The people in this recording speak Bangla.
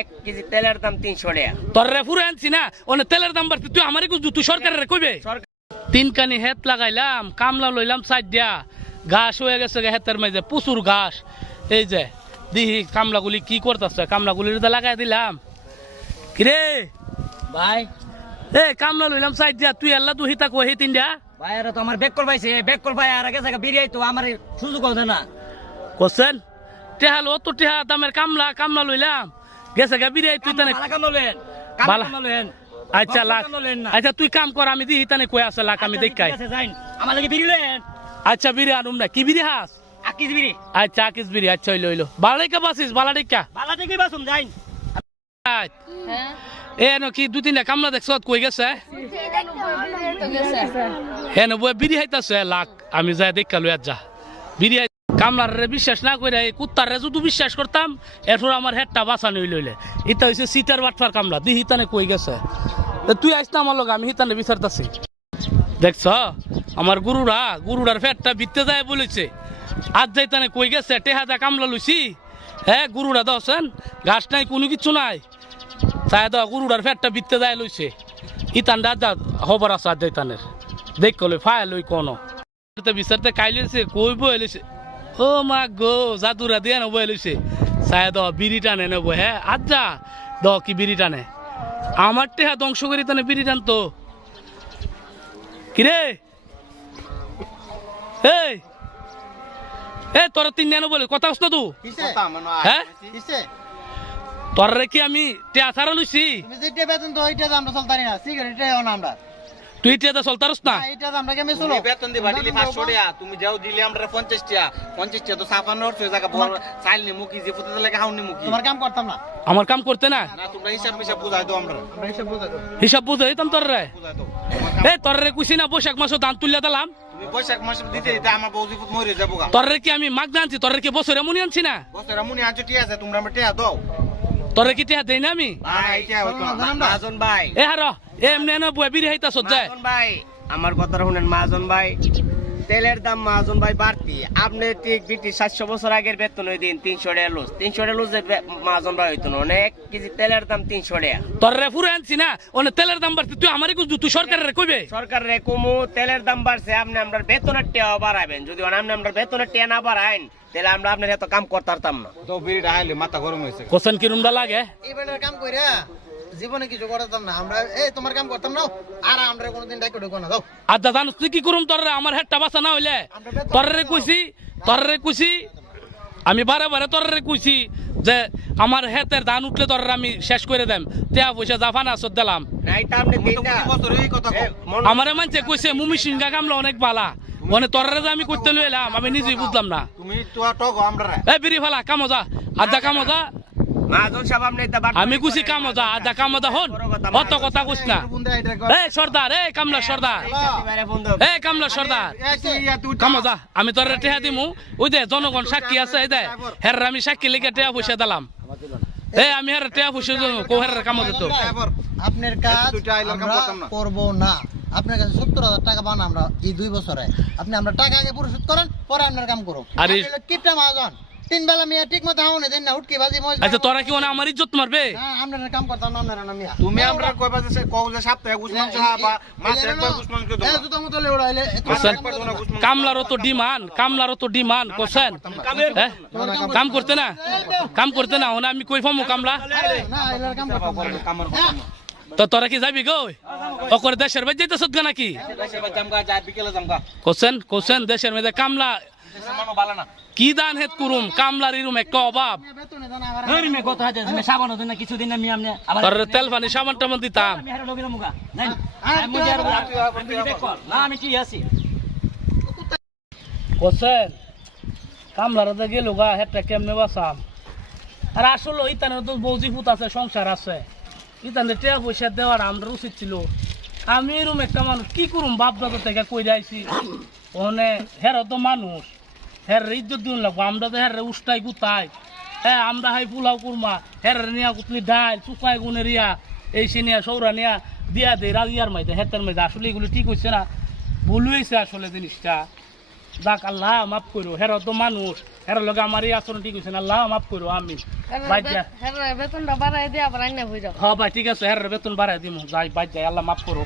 এক কেজি তেলের দাম 300 টাকা। তোর রে পুরো আনছি না ওনে তেলের দাম বাড়ছে তুই আমারই কুছ তুই সরকারের কইবে তিন কানি হেত লাগাইলাম কামলা লইলাম সাইড দিয়া ঘাস হয়ে গেছে হেতের মাঝে প্রচুর ঘাস এই যে দিহি কামলাগুলি কি করতেছে কামলাগুলির লাগাই দিলাম কিরে ভাই এ কামলা লইলাম সাইড দিয়া তুই আল্লাহ তুই হিতা কই তিন দিয়া ভাই আর তো আমার ব্যাক কল পাইছে ব্যাক কল পাই আর আগে জায়গা বিরিয়াই তো আমার সুযোগ হবে না কোশ্চেন টেহা লো তো টেহা দামের কামলা লইলাম গেছে গা বিরিয়াই তুই তানে ভালো কাম ললেন আচ্ছা লাখ আচ্ছা তুই কাম কর আমি দিহি তানে কই আছে লাখ আমি দেখাই আমার লাগে বিরি লেন আচ্ছা বিরি আনুম না কি বিরি হাস আকিস বিরি আচ্ছা আকিস বিরি আচ্ছা হইলো বালাইকা বাসিস বালাডিকা বালা থেকে বাসুম যাইন এ ন কি দুই তিনটা কামলা দেখছ কই গেছে হেন বই বিড়ি হাইতাছে লাখ আমি যাই দেখা লইয়া যা বিড়ি কামলার রে বিশ্বাস না করে কুত্তার রে যদি বিশ্বাস করতাম এরপর আমার হেডটা বাঁচানো লইলে এটা হইছে সিটার বাটফার কামলা দি হিতানে কই গেছে তুই আইস না আমার লগে আমি হিতানে বিচারতাছি দেখছ আমার গুরুরার ফেটটা বিতে যায় বলেছে আজ যাইতানে কই গেছে টেহাদা কামলা লইছি হ্যাঁ গুরুরা দছেন ঘাস নাই কোনো কিছু নাই চাই দাও গুরুটার ফেটটা বিতে যায় লইছে ইতান দাদা খবর আছে আজ যাইতানের দেখ কলে ফায় লই কোনো বিচারতে কাই লইছে কই বই লইছে ও মা গো জাদুরা দিয়ে নবই লইছে চাই দাও বিড়ি টানে নেব হ্যাঁ আজ যা দ কি বিড়ি টানে আমার টেহা ধ্বংস করি তানে বিড়ি টান তো কিরে এই এ তোর 399 কথা হস না তুই হ্যাঁ তোর রে কি আমি টেয়া ছাড়া লইছি তুই টেয়া চলতারস না বেতন দিবা দিলি 500 টাকা তুমি যাও দিলি আমরা 50 টাকা 50 টাকা তো সাফান নরছে জায়গা বড় চাইল নি মুকি যে ফুটে লাগে হাউনি মুকি তোমার কাম করতাম না আমার কাম করতে না না তোমরা হিসাব বুঝাই দাও আমরা হিসাব বুঝাইতাম তোর রে এ তোর রে কুছি না বৈশাখ মাসে ধান তুলিয়া দিলাম তুমি বৈশাখ মাসে দিতে দিতে আমার বউজি ফুট মরে যাবো গা তোর রে কি আমি মাগ আনছি তোর রে কি বছরে মুনি আনছি না বছরে মুনি আনছো ঠিক আছে তোমরা আমরা টিয়া দাও তোরে কি টিয়া দেই না আমি ভাই টিয়া হতো না মাজন ভাই এ হার এমনে না বই বিড়ি হাইতা সজ্জায় মাজন ভাই আমার কথা শুনেন মাজন ভাই তেলের দাম মাজন ভাই বাড়তি আপনি ঠিক বিটি 700 বছর আগের বেতন ওই দিন 300 টাকা লুজ 300 টাকা লুজ মাজন ভাই হইতো না অনেক কেজি তেলের দাম 300 টাকা তোর রে পুরো আনছি না ওনে তেলের দাম বাড়ছে তুই আমারই কুছ তুই সরকারের কইবে সরকার রে কমু তেলের দাম বাড়ছে আপনি আমরা বেতনের টাকা বাড়াবেন যদি আপনি আমরা বেতনের টাকা না বাড়াইন তাহলে আমরা আপনার এত কাম করতে পারতাম না তো বিড়িটা হাইলে মাথা গরম হইছে কোশ্চেন কিরুমটা লাগে এবারের কাম কইরা জীবনে কিছু করতাম না আমরা এই তোমার কাম করতাম না আর আমরা কোনদিন ডাইকে ঢুকো না দাও আর দাদা তুই কি করুম তোর রে আমার হেডটা বাঁচা না হইলে তোর রে কইছি আমি বারে বারে তোর রে কইছি যে আমার হেতের ধান উঠলে তোর আমি শেষ করে দেম টেয়া পয়সা জাফান আসত দিলাম নাই তা আপনি দিন না বছর এই কথা আমারে মানছে কইছে মুমি সিংহা কামলা অনেক বালা মানে তোর রে যে আমি করতে লইলাম আমি নিজেই বুঝলাম না তুমি তো টগো আমরা এ বিড়ি ফালা কামো যা আদা কামো যা মাজন সাহেব আপনি এটা আমি কুছি কামো যা আদা কামো যা হন অত কথা কইছ না এ সর্দার এ কামলা সর্দার এ কামলা সর্দার কামো যা আমি তোর টেহা দিমু ওই দে জনগণ সাক্ষী আছে এই দে হের আমি সাক্ষী লিখে টেহা পয়সা দিলাম এ আমি হের টেহা পয়সা কো হের কামো দিত আপনার কাজ আমরা করব না আপনার কাছে 70,000 টাকা পান আমরা এই 2 বছরে আপনি আমরা টাকা আগে পরিশোধ করেন পরে আপনার কাম করব আরে কিপটা মাজন তিন বেলা মিয়া ঠিক মতো হাওনে দেন না উঠকি বাজি মজ আচ্ছা তোরা কি ওনা আমার ইজ্জত মারবে হ্যাঁ আমরা কাম করতাম না আপনারা না মিয়া তুমি আমরা কই বাজে কও যে সপ্তাহে গুসমান চা বা মাসে একবার গুসমান করে দাও জুতো মতো লে উড়াইলে কামলারও তো ডিমান্ড কোসেন কাম করতে না ওনা আমি কই ফামু কামলা না এলার কাম করতাম তো তোরা কি যাবি গো ওকর দেশের বাই যাইতেছ গা নাকি জামগা যা বিকেলে জামগা কোসেন দেশের মধ্যে কামলা মানো ভালো না কি দান হেত করুম কামলার এরুম একটা অভাব বেতনে জানা আবার হরি মে কত হাতে আমি সাবান হতে না কিছুদিন আমি আপনি আবার তোর তেল পানি সাবান টামান দিতাম আমি হেরে লগিরা মুগা নাই আমি আর আমি দেখো না আমি কি আছি কোসেন কামলার দে গেল গা হেটটা কেমনে বাসাম আর আসলে ইতানে তো বৌজি ফুত আছে সংসার আছে ইতানে টেয়া পয়সা দেওয়ার আমরা উচিত ছিল আমি এরম একটা মানুষ কি করুম বাপ দাদা থেকে কই যাইছি ওখানে হের তো মানুষ হের ইজ্জত দিন লাগবো আমরা তো হের উষ্টাই গুতাই হ্যাঁ আমরা হাই পোলাও কুরমা হের নিয়া কুতলি ডাল চুকাই গুনে রিয়া এই সিনিয়া সৌরা নিয়া দিয়া দেয় রাজিয়ার মাইতে হেতের মাইতে আসলে এগুলো ঠিক হচ্ছে না ভুল হয়েছে আসলে জিনিসটা যাক আল্লাহ মাফ করো, হেরো তো মানুষ, হেরো লগে আমার এই আচরণ ঠিক হয়েছে না, আল্লাহ মাফ করো। আমি বাইর যা, হ্যাঁ বেতনটা বাড়াই দিয়ে আবার আইনা হয়ে যাও। হ্যাঁ ভাই ঠিক আছে, হের বেতন বাড়াই দিমু, যাই বাইর যাই, আল্লাহ মাফ করো।